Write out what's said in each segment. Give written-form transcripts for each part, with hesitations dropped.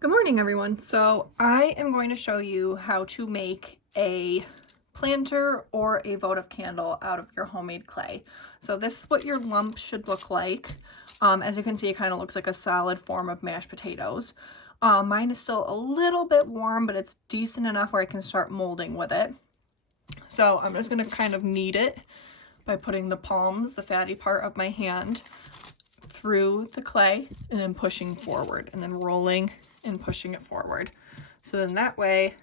Good morning, everyone. So I am going to show you how to make a planter or a votive candle out of your homemade clay. So this is what your lump should look like. As you can see, it kind of looks like a solid form of mashed potatoes. Mine is still a little bit warm, but it's decent enough where I can start molding with it. So I'm just going to kind of knead it by putting the palms, the fatty part of my hand, through the clay and then pushing forward and then rolling and pushing it forward. So then that way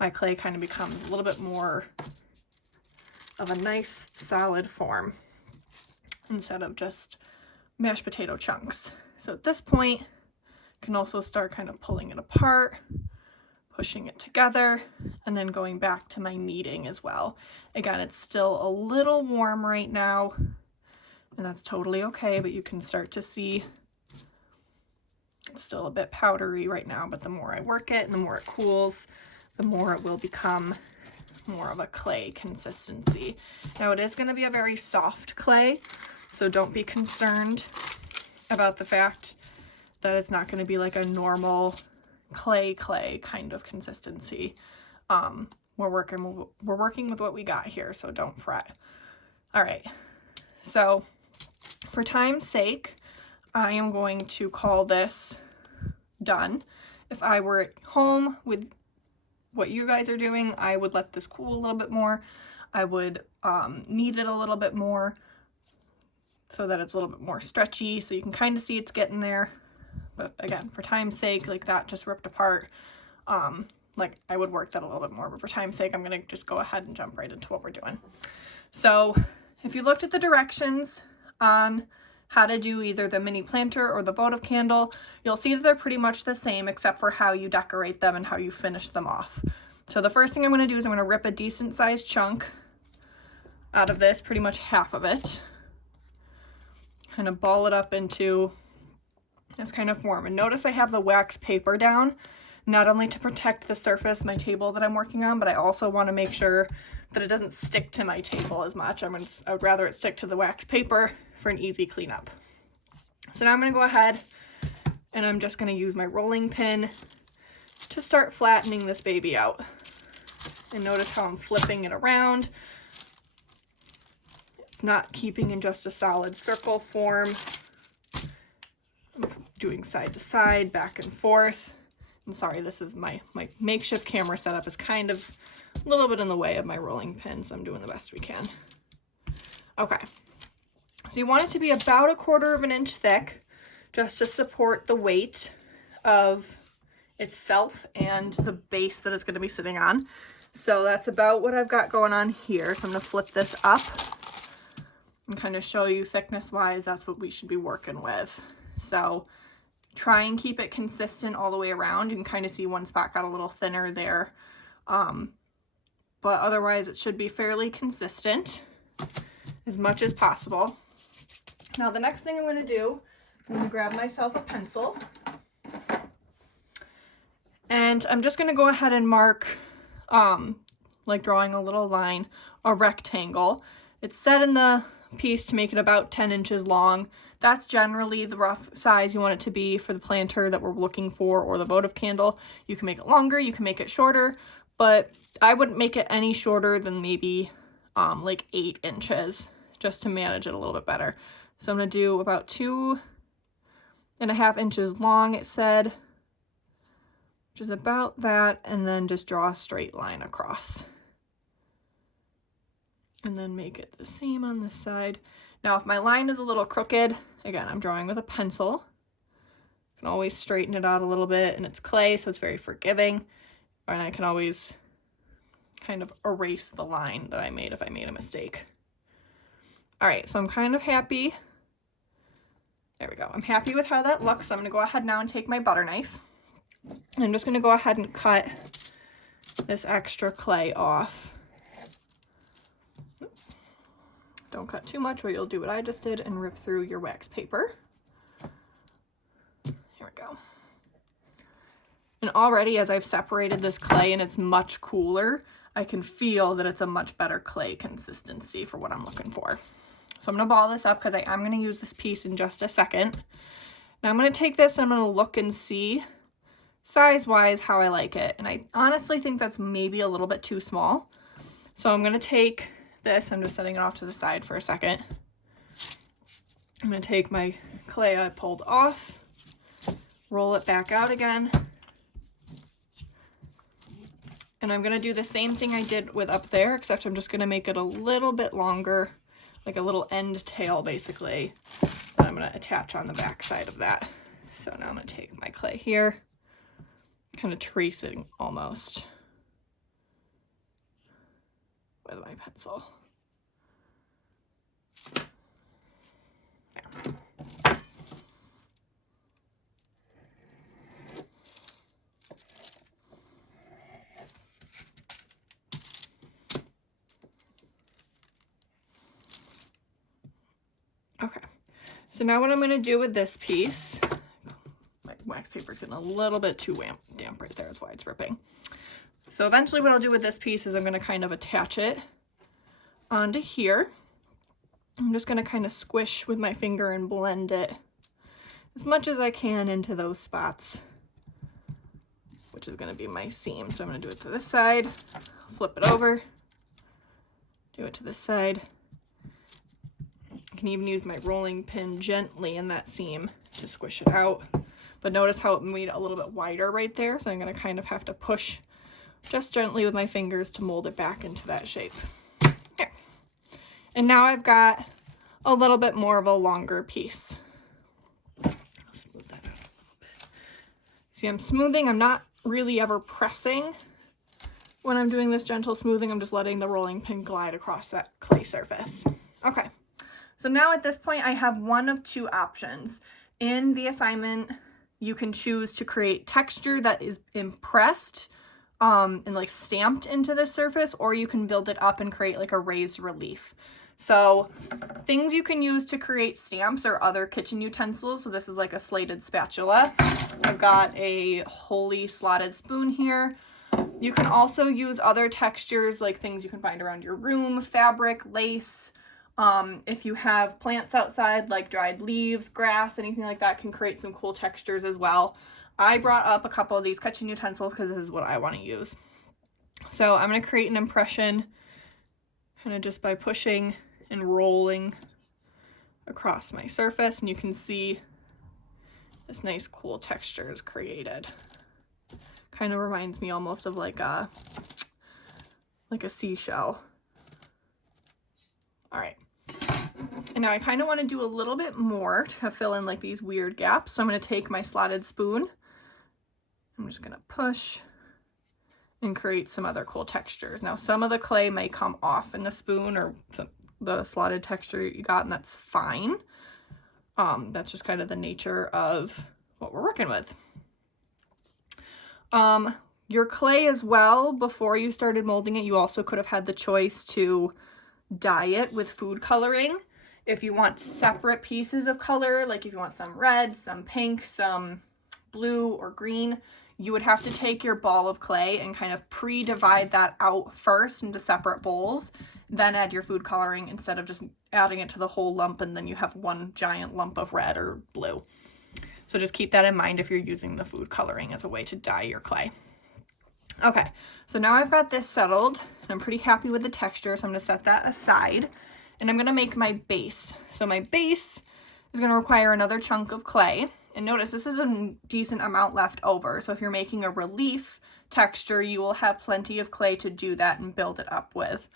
my clay kind of becomes a little bit more of a nice solid form instead of just mashed potato chunks. So at this point, you can also start kind of pulling it apart, pushing it together, and then going back to my kneading as well. Again, it's still a little warm right now, and that's totally okay, but you can start to see it's still a bit powdery right now, but the more I work it and the more it cools, the more it will become more of a clay consistency. Now it is going to be a very soft clay, so don't be concerned about the fact that it's not going to be like a normal clay kind of consistency. We're working with what we got here, so don't fret. All right, so for time's sake, I am going to call this done. If I were at home with what you guys are doing, I would let this cool a little bit more. I would knead it a little bit more so that it's a little bit more stretchy, so you can kind of see it's getting there. But again, for time's sake, like that just ripped apart. Like I would work that a little bit more, but for time's sake, I'm gonna just go ahead and jump right into what we're doing. So if you looked at the directions on how to do either the mini planter or the votive candle, you'll see that they're pretty much the same except for how you decorate them and how you finish them off. So the first thing I'm going to do is I'm going to rip a decent sized chunk out of this, pretty much half of it, kind of ball it up into this kind of form. And notice I have the wax paper down, not only to protect the surface of my table that I'm working on, but I also want to make sure that it doesn't stick to my table as much. I would rather it stick to the wax paper for an easy cleanup. So now I'm going to go ahead and I'm just going to use my rolling pin to start flattening this baby out. And notice how I'm flipping it around. It's not keeping in just a solid circle form. I'm doing side to side, back and forth. I'm sorry, this is my makeshift camera setup is kind of a little bit in the way of my rolling pin, so I'm doing the best we can. Okay. So you want it to be about 1/4 of an inch thick, just to support the weight of itself and the base that it's going to be sitting on. So that's about what I've got going on here. So I'm going to flip this up and kind of show you thickness wise, that's what we should be working with. So try and keep it consistent all the way around. You can kind of see one spot got a little thinner there. But otherwise it should be fairly consistent as much as possible. Now the next thing I'm going to do, I'm going to grab myself a pencil and I'm just going to go ahead and mark, like drawing a little line, a rectangle. It's set in the piece to make it about 10 inches long. That's generally the rough size you want it to be for the planter that we're looking for, or the votive candle. You can make it longer, you can make it shorter, but I wouldn't make it any shorter than maybe like 8 inches just to manage it a little bit better. So I'm going to do about 2.5 inches long, it said, which is about that, and then just draw a straight line across. And then make it the same on this side. Now, if my line is a little crooked, again, I'm drawing with a pencil. I can always straighten it out a little bit, and it's clay, so it's very forgiving. And I can always kind of erase the line that I made if I made a mistake. All right, so I'm kind of happy. There we go. I'm happy with how that looks. So I'm going to go ahead now and take my butter knife. I'm just going to go ahead and cut this extra clay off. Oops. Don't cut too much or you'll do what I just did and rip through your wax paper. Here we go. And already as I've separated this clay and it's much cooler, I can feel that it's a much better clay consistency for what I'm looking for. So I'm going to ball this up because I am going to use this piece in just a second. Now I'm going to take this and I'm going to look and see size-wise how I like it. And I honestly think that's maybe a little bit too small. So I'm gonna take this, I'm just setting it off to the side for a second. I'm gonna take my clay I pulled off, roll it back out again. And I'm gonna do the same thing I did with up there, except I'm just gonna make it a little bit longer, like a little end tail basically, that I'm gonna attach on the back side of that. So now I'm gonna take my clay here, kind of tracing almost with my pencil. There. Okay, so now what I'm going to do with this piece, my wax paper is getting a little bit too damp right there, that's why it's ripping. So eventually what I'll do with this piece is I'm going to kind of attach it onto here. I'm just going to kind of squish with my finger and blend it as much as I can into those spots, which is going to be my seam. So I'm going to do it to this side, flip it over, do it to this side. I can even use my rolling pin gently in that seam to squish it out. But notice how it made it a little bit wider right there, so I'm going to kind of have to push just gently with my fingers to mold it back into that shape. There. And now I've got a little bit more of a longer piece. I'll smooth that out a little bit. See, I'm smoothing. I'm not really ever pressing when I'm doing this gentle smoothing. I'm just letting the rolling pin glide across that clay surface. Okay. So now at this point I have one of two options. In the assignment, you can choose to create texture that is impressed and like stamped into the surface, or you can build it up and create like a raised relief. So things you can use to create stamps or other kitchen utensils. So this is like a slated spatula. I've got a holy slotted spoon here. You can also use other textures, like things you can find around your room, fabric, lace. If you have plants outside, like dried leaves, grass, anything like that can create some cool textures as well. I brought up a couple of these kitchen utensils because this is what I want to use. So I'm going to create an impression kind of just by pushing and rolling across my surface, and you can see this nice cool texture is created. Kind of reminds me almost of like a seashell. All right. And now I kind of want to do a little bit more to fill in like these weird gaps. So I'm going to take my slotted spoon. I'm just going to push and create some other cool textures. Now some of the clay may come off in the spoon or the slotted texture you got, and that's fine. That's just kind of the nature of what we're working with. Your clay as well, before you started molding it, you also could have had the choice to dye it with food coloring. If you want separate pieces of color, like if you want some red, some pink, some blue or green, you would have to take your ball of clay and kind of pre-divide that out first into separate bowls, then add your food coloring instead of just adding it to the whole lump and then you have one giant lump of red or blue. So just keep that in mind if you're using the food coloring as a way to dye your clay. Okay, so now I've got this settled and I'm pretty happy with the texture, so I'm going to set that aside and I'm going to make my base. So my base is going to require another chunk of clay, and notice this is a decent amount left over, so if you're making a relief texture you will have plenty of clay to do that and build it up with,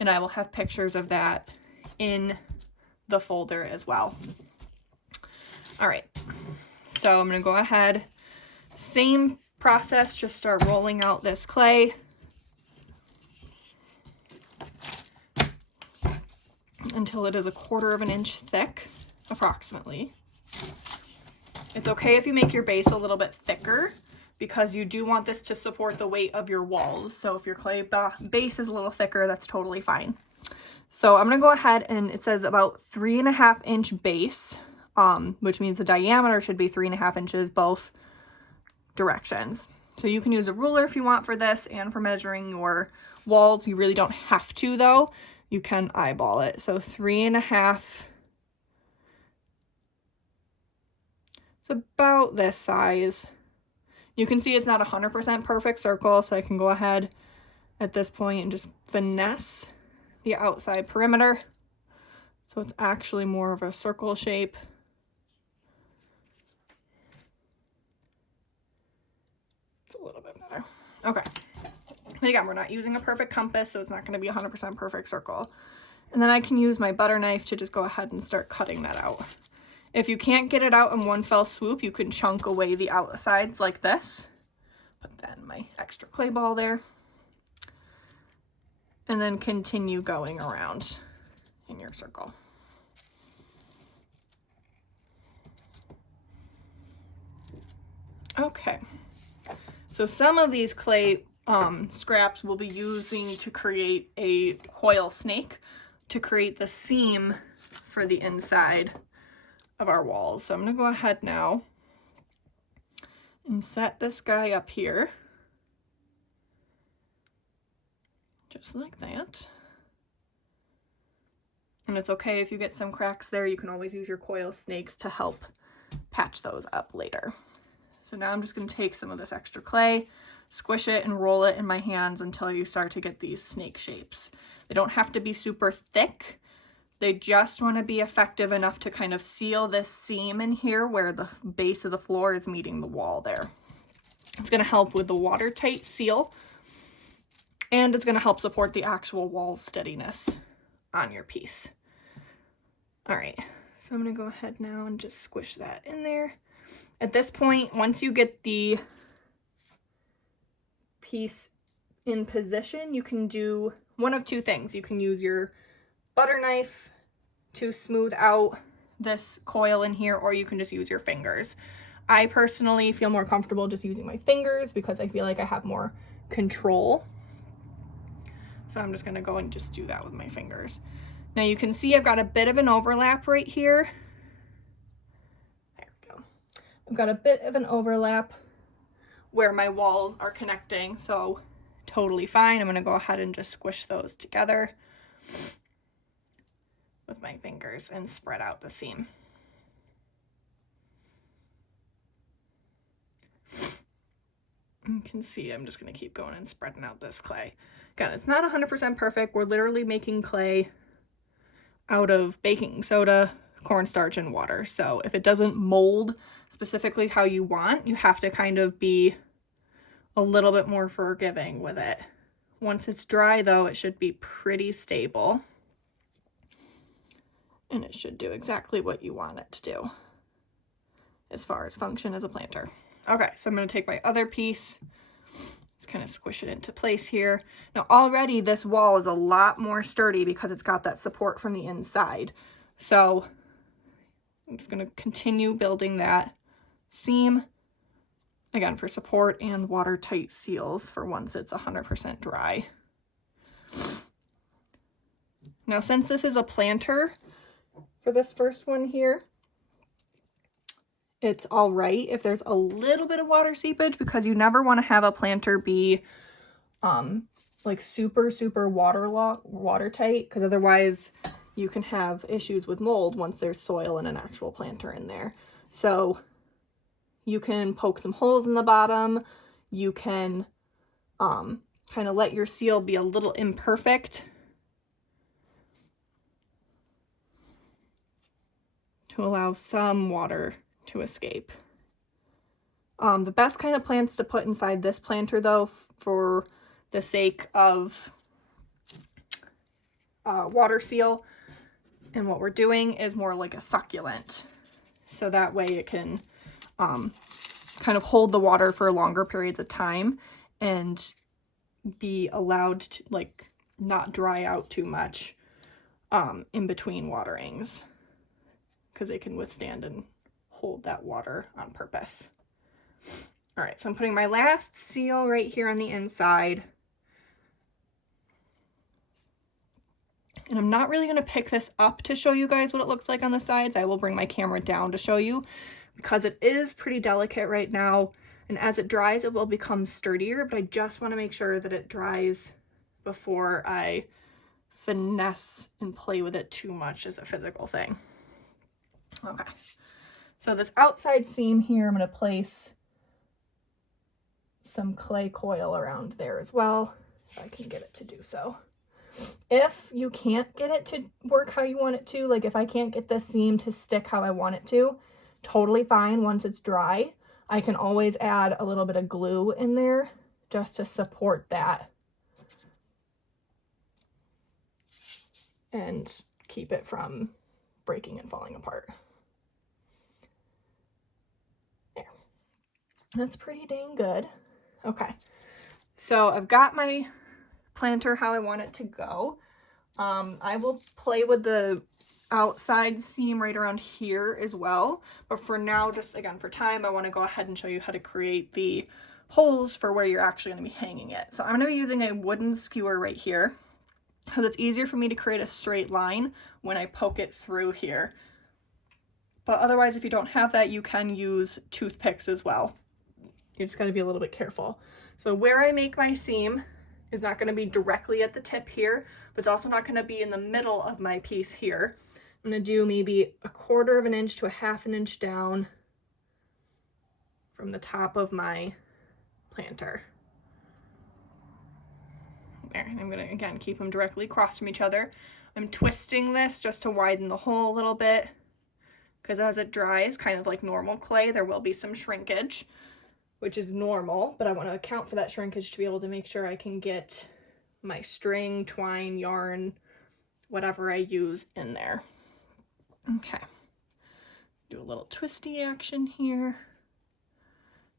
and I will have pictures of that in the folder as well. All right, so I'm going to go ahead, same process, just start rolling out this clay until it is 1/4 of an inch thick, approximately. It's okay if you make your base a little bit thicker because you do want this to support the weight of your walls. So if your clay base is a little thicker, that's totally fine. So I'm going to go ahead, and it says about 3.5 inch base, which means the diameter should be 3.5 inches both directions. So you can use a ruler if you want for this and for measuring your walls. You really don't have to though. You can eyeball it. So 3.5, it's about this size. You can see it's not 100% perfect circle, so I can go ahead at this point and just finesse the outside perimeter so it's actually more of a circle shape. It's a little bit better. Okay. And again, we're not using a perfect compass, so it's not going to be 100% perfect circle. And then I can use my butter knife to just go ahead and start cutting that out. If you can't get it out in one fell swoop, you can chunk away the outsides like this. Put that in my extra clay ball there. And then continue going around in your circle. Okay, so some of these clay scraps we'll be using to create a coil snake to create the seam for the inside of our walls. So I'm going to go ahead now and set this guy up here. Just like that. And it's okay if you get some cracks there. You can always use your coil snakes to help patch those up later. So now I'm just going to take some of this extra clay, squish it and roll it in my hands until you start to get these snake shapes. They don't have to be super thick. They just want to be effective enough to kind of seal this seam in here where the base of the floor is meeting the wall there. It's going to help with the watertight seal, and it's going to help support the actual wall steadiness on your piece. All right, so I'm going to go ahead now and just squish that in there. At this point, once you get the piece in position, you can do one of two things. You can use your butter knife to smooth out this coil in here, or you can just use your fingers. I personally feel more comfortable just using my fingers because I feel like I have more control. So I'm just going to go and just do that with my fingers. Now you can see I've got a bit of an overlap right here. There we go. I've got a bit of an overlap where my walls are connecting, so totally fine. I'm going to go ahead and just squish those together with my fingers and spread out the seam. You can see I'm just going to keep going and spreading out this clay. Again, it's not 100% perfect. We're literally making clay out of baking soda, cornstarch, and water. So if it doesn't mold specifically how you want, you have to kind of be a little bit more forgiving with it. Once it's dry, though, it should be pretty stable. And it should do exactly what you want it to do as far as function as a planter. Okay, so I'm going to take my other piece, just kind of squish it into place here. Now already this wall is a lot more sturdy because it's got that support from the inside. So I'm just going to continue building that seam, again, for support and watertight seals for once it's 100% dry. Now since this is a planter for this first one here, it's all right if there's a little bit of water seepage, because you never want to have a planter be like super watertight, because otherwise you can have issues with mold once there's soil and an actual planter in there. So you can poke some holes in the bottom. You can kind of let your seal be a little imperfect to allow some water to escape. The best kind of plants to put inside this planter, though, for the sake of water seal and what we're doing, is more like a succulent. So that way it can kind of hold the water for longer periods of time and be allowed to like not dry out too much in between waterings, because they can withstand and hold that water on purpose. All right, so I'm putting my last seal right here on the inside. And I'm not really going to pick this up to show you guys what it looks like on the sides. I will bring my camera down to show you, because it is pretty delicate right now. And as it dries, it will become sturdier, but I just want to make sure that it dries before I finesse and play with it too much as a physical thing. Okay. So this outside seam here, I'm going to place some clay coil around there as well, if I can get it to do so. If you can't get it to work how you want it to, like if I can't get this seam to stick how I want it to, totally fine. Once it's dry, I can always add a little bit of glue in there just to support that and keep it from breaking and falling apart. There. That's pretty dang good. Okay, so I've got my planter how I want it to go. I will play with the outside seam right around here as well, but for now, just again for time, I want to go ahead and show you how to create the holes for where you're actually going to be hanging it. So I'm going to be using a wooden skewer right here because it's easier for me to create a straight line when I poke it through here. But otherwise, if you don't have that, you can use toothpicks as well. You just got to be a little bit careful. So where I make my seam is not going to be directly at the tip here, but it's also not going to be in the middle of my piece here. I'm going to do maybe 1/4 of an inch to 1/2 inch down from the top of my planter. There, and I'm going to again keep them directly across from each other. I'm twisting this just to widen the hole a little bit because as it dries, kind of like normal clay, there will be some shrinkage, which is normal, but I want to account for that shrinkage to be able to make sure I can get my string, twine, yarn, whatever I use in there. Okay, do a little twisty action here.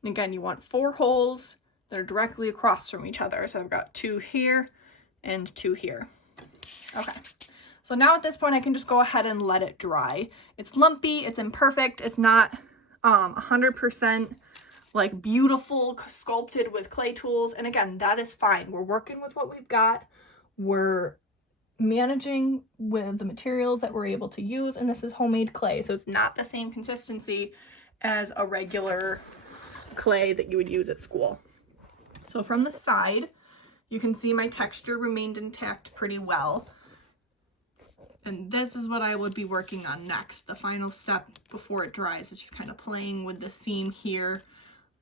And again, you want 4 holes that are directly across from each other. So I've got 2 here and 2 here. Okay, so now at this point I can just go ahead and let it dry. It's lumpy, it's imperfect, it's not 100% like beautiful sculpted with clay tools, and again, that is fine. We're working with what we've got, we're managing with the materials that we're able to use, and this is homemade clay, so it's not the same consistency as a regular clay that you would use at school. So from the side, you can see my texture remained intact pretty well. And this is what I would be working on next. The final step before it dries is just kind of playing with the seam here.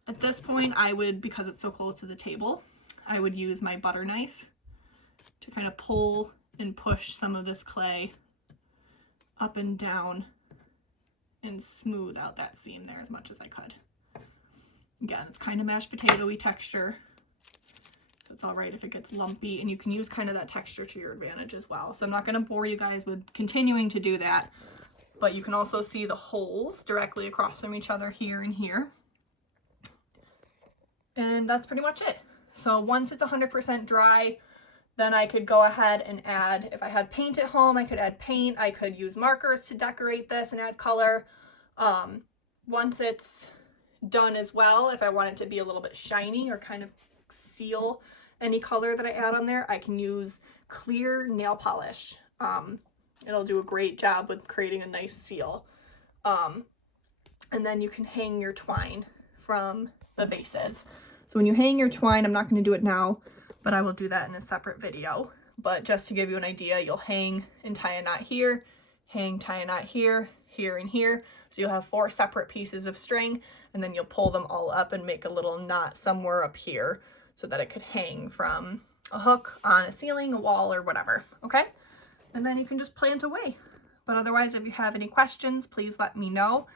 At this point, I would, because it's so close to the table, I would use my butter knife to kind of pull and push some of this clay up and down and smooth out that seam there as much as I could. Again, it's kind of mashed potato-y texture. It's all right if it gets lumpy, and you can use kind of that texture to your advantage as well. So I'm not going to bore you guys with continuing to do that, but you can also see the holes directly across from each other here and here. And that's pretty much it. So once it's 100% dry, then I could go ahead and add, if I had paint at home, I could add paint. I could use markers to decorate this and add color. Once it's done as well, if I want it to be a little bit shiny or kind of seal any color that I add on there, I can use clear nail polish. It'll do a great job with creating a nice seal. And then you can hang your twine from the bases. So when you hang your twine, I'm not going to do it now, but I will do that in a separate video. But just to give you an idea, you'll hang and tie a knot here, hang, tie a knot here, here, and here. So you'll have 4 separate pieces of string, and then you'll pull them all up and make a little knot somewhere up here so that it could hang from a hook on a ceiling, a wall, or whatever, okay? And then you can just plant away. But otherwise, if you have any questions, please let me know.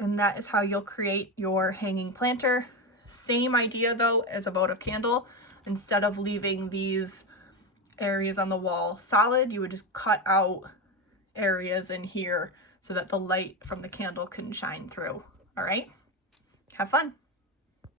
And that is how you'll create your hanging planter. Same idea though as a votive candle. Instead of leaving these areas on the wall solid, you would just cut out areas in here so that the light from the candle can shine through. All right, have fun.